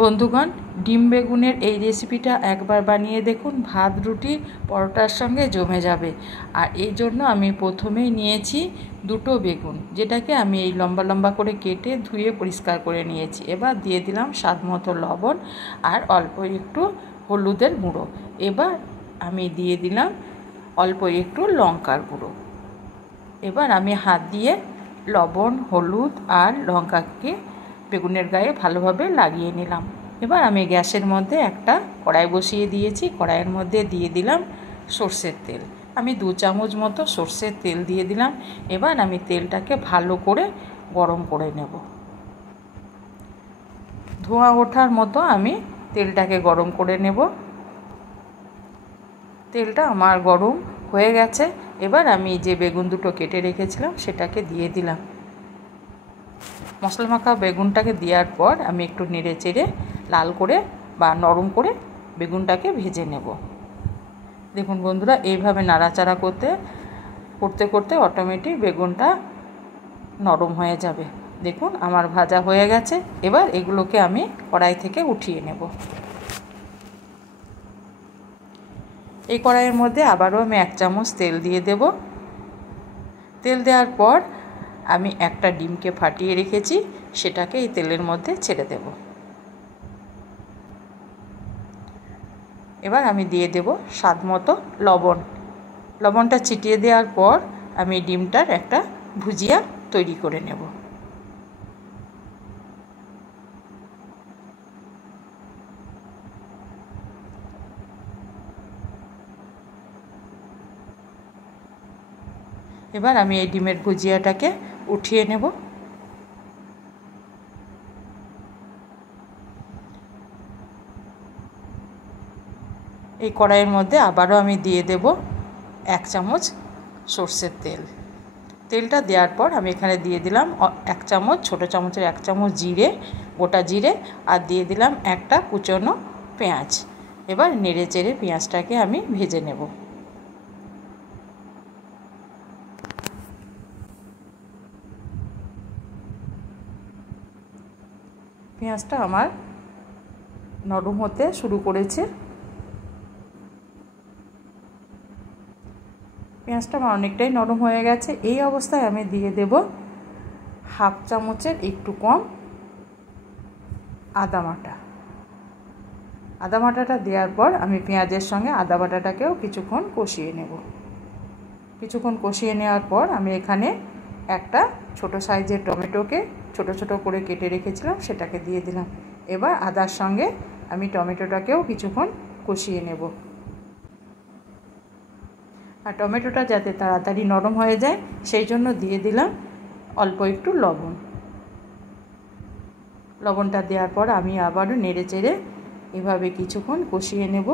বন্ধুগণ, ডিম বেগুনের এই রেসিপিটা একবার বানিয়ে দেখুন, ভাত রুটি পরোটার সঙ্গে জমে যাবে। আর এই জন্য আমি প্রথমেই নিয়েছি দুটো বেগুন, যেটাকে আমি এই লম্বা লম্বা করে কেটে ধুয়ে পরিষ্কার করে নিয়েছি। এবার দিয়ে দিলাম স্বাদ মতো লবণ আর অল্প একটু হলুদের গুঁড়ো। এবার আমি দিয়ে দিলাম অল্প একটু লঙ্কার গুঁড়ো। এবার আমি হাত দিয়ে লবণ, হলুদ আর লঙ্কাকে বেগুনের গায়ে ভালোভাবে লাগিয়ে নিলাম। এবার আমি গ্যাসের মধ্যে একটা কড়াই বসিয়ে দিয়েছি। কড়াইয়ের মধ্যে দিয়ে দিলাম সর্ষের তেল। আমি 2 চামচ মতো সর্ষের তেল দিয়ে দিলাম। এবার আমি তেলটাকে ভালো করে গরম করে নেব। ধোঁয়া ওঠার মতো আমি তেলটাকে গরম করে নেব। তেলটা আমার গরম হয়ে গেছে। এবার আমি যে বেগুন দুটো কেটে রেখেছিলাম সেটাকে দিয়ে দিলাম। মশলা মাখা বেগুনটাকে দেওয়ার পর আমি একটু নেড়ে চেড়ে লাল করে বা নরম করে বেগুনটাকে ভেজে নেব। দেখুন বন্ধুরা, এইভাবে নাড়াচাড়া করতে করতে অটোমেটিক বেগুনটা নরম হয়ে যাবে। দেখুন আমার ভাজা হয়ে গেছে। এবার এগুলোকে আমি কড়াই থেকে উঠিয়ে নেব। এই কড়াইয়ের মধ্যে আবারও আমি 1 চামচ তেল দিয়ে দেব। তেল দেওয়ার পর আমি একটা ডিমকে ফাটিয়ে রেখেছি, সেটাকে এই তেলের মধ্যে ছেড়ে দেব। এবার আমি দিয়ে দেব স্বাদ মতো লবণ। লবণটা ছিটিয়ে দেওয়ার পর আমি ডিমটার একটা ভুজিয়া তৈরি করে নেব। এবার আমি এই ডিমের ভুজিয়াটাকে উঠিয়ে নেব। এই কড়াইয়ের মধ্যে আবারও আমি দিয়ে দেব 1 চামচ সর্ষের তেল। তেলটা দেওয়ার পর আমি এখানে দিয়ে দিলাম 1 চামচ, ছোটো চামচের 1 চামচ জিরে, গোটা জিরে, আর দিয়ে দিলাম একটা কুচনো পেঁয়াজ। এবার নেড়ে চেড়ে পেঁয়াজটাকে আমি ভেজে নেব। পেঁয়াজটা আমার নরম হতে শুরু করেছে। পেঁয়াজটা আমার অনেকটাই নরম হয়ে গেছে। এই অবস্থায় আমি দিয়ে দেব 1/2 চামচের একটু কম আদা বাটা। আদা বাটাটা দেওয়ার পর আমি পেঁয়াজের সঙ্গে আদা বাটাটাকেও কিছুক্ষণ কষিয়ে নেব। কিছুক্ষণ কষিয়ে নেওয়ার পর আমি এখানে একটা ছোট সাইজের টমেটোকে ছোট ছোট করে কেটে রেখেছিলাম, সেটাকে দিয়ে দিলাম। এবার আদার সঙ্গে আমি টমেটোটাকেও কিছুক্ষণ কষিয়ে নেব। আর টমেটোটা যাতে তাড়াতাড়ি নরম হয়ে যায় সেই জন্য দিয়ে দিলাম অল্প একটু লবণ। লবণটা দেওয়ার পর আমি আবারও নেড়ে চেড়ে এভাবে কিছুক্ষণ কষিয়ে নেব।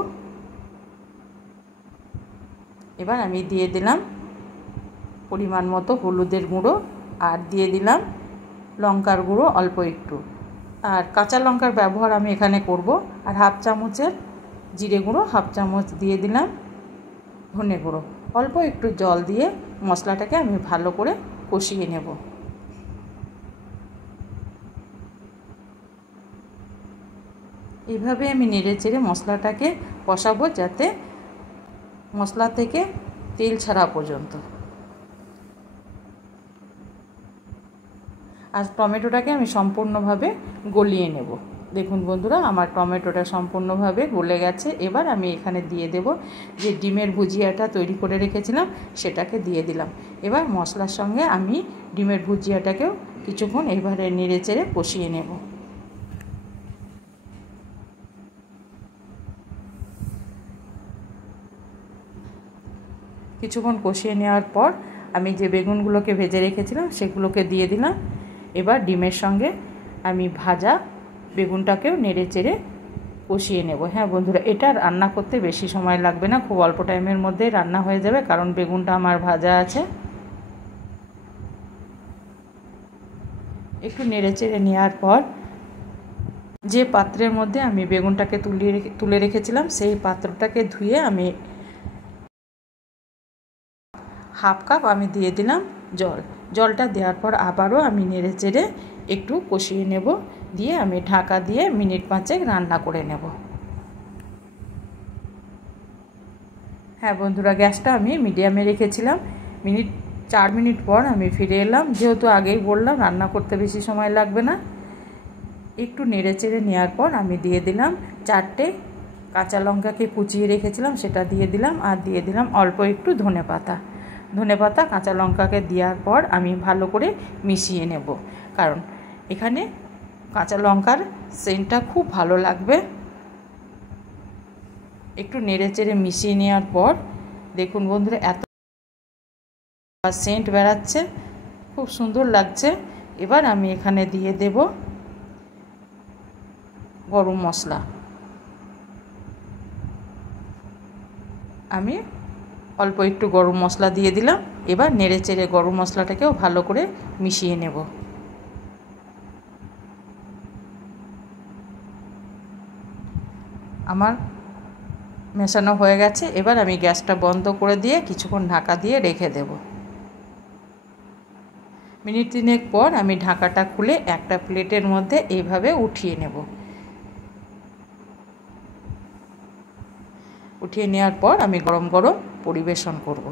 এবার আমি দিয়ে দিলাম পরিমাণ মতো হলুদের গুঁড়ো, আর দিয়ে দিলাম লঙ্কার গুঁড়ো অল্প একটু, আর কাঁচা লঙ্কার ব্যবহার আমি এখানে করব। আর 1/2 চামচের জিরে গুঁড়ো, 1/2 চামচ দিয়ে দিলাম ধনে গুঁড়ো। অল্প একটু জল দিয়ে মশলাটাকে আমি ভালো করে কষিয়ে নেব। এইভাবে আমি নেড়ে চেড়ে মশলাটাকে কষাবো, যাতে মশলা থেকে তেল ছাড়া পর্যন্ত। আর টমেটোটাকে আমি সম্পূর্ণভাবে গলিয়ে নেব। দেখুন বন্ধুরা, আমার টমেটোটা সম্পূর্ণভাবে গলে গেছে। এবার আমি এখানে দিয়ে দেব যে ডিমের ভুজিয়াটা তৈরি করে রেখেছিলাম, সেটাকে দিয়ে দিলাম। এবার মশলার সঙ্গে আমি ডিমের ভুজিয়াটাকেও কিছুক্ষণ এইভাবে নেড়ে চেড়ে কষিয়ে নেব। কিছুক্ষণ কষিয়ে নেওয়ার পর আমি যে বেগুনগুলোকে ভেজে রেখেছিলাম সেগুলোকে দিয়ে দিলাম। এবার ডিমের সঙ্গে আমি ভাজা বেগুনটাকেও নেড়ে চেড়ে কষিয়ে নেব। হ্যাঁ বন্ধুরা, এটা রান্না করতে বেশি সময় লাগবে না, খুব অল্প টাইমের মধ্যেই রান্না হয়ে যাবে, কারণ বেগুনটা আমার ভাজা আছে। একটু নেড়ে চেড়ে নেওয়ার পর যে পাত্রের মধ্যে আমি বেগুনটাকে তুলে রেখেছিলাম সেই পাত্রটাকে ধুয়ে আমি 1/2 কাপ আমি দিয়ে দিলাম জল। জলটা দেওয়ার পর আবারও আমি নেড়ে চেড়ে একটু কষিয়ে নেব। দিয়ে আমি ঢাকা দিয়ে মিনিট 5 রান্না করে নেব। হ্যাঁ বন্ধুরা, গ্যাসটা আমি মিডিয়ামে রেখেছিলাম। 4 মিনিট পর আমি ফিরে এলাম। যেহেতু আগেই বললাম রান্না করতে বেশি সময় লাগবে না। একটু নেড়ে চেড়ে নেওয়ার পর আমি দিয়ে দিলাম 4টে কাঁচা লঙ্কাকে কুচিয়ে রেখেছিলাম, সেটা দিয়ে দিলাম। আর দিয়ে দিলাম অল্প একটু ধনেপাতা কাঁচা লঙ্কাকে দেওয়ার পর আমি ভালো করে মিশিয়ে নেব, কারণ এখানে কাঁচা লঙ্কার সেন্টটা খুব ভালো লাগবে। একটু নেড়ে চেড়ে মিশিয়ে নেওয়ার পর দেখুন বন্ধুরা, এত সেন্ট বেরাচ্ছে, খুব সুন্দর লাগছে। এবার আমি এখানে দিয়ে দেব গরম মশলা। আমি অল্প একটু গরম মশলা দিয়ে দিলাম। এবার নেড়ে চেড়ে গরম মশলাটাকেও ভালো করে মিশিয়ে নেব। আমার মেশানো হয়ে গেছে। এবার আমি গ্যাসটা বন্ধ করে দিয়ে কিছুক্ষণ ঢাকা দিয়ে রেখে দেব। মিনিট 3 পর আমি ঢাকাটা খুলে একটা প্লেটের মধ্যে এইভাবে উঠিয়ে নেব। উঠিয়ে নেওয়ার পর আমি গরম গরম পরিবেশন করব।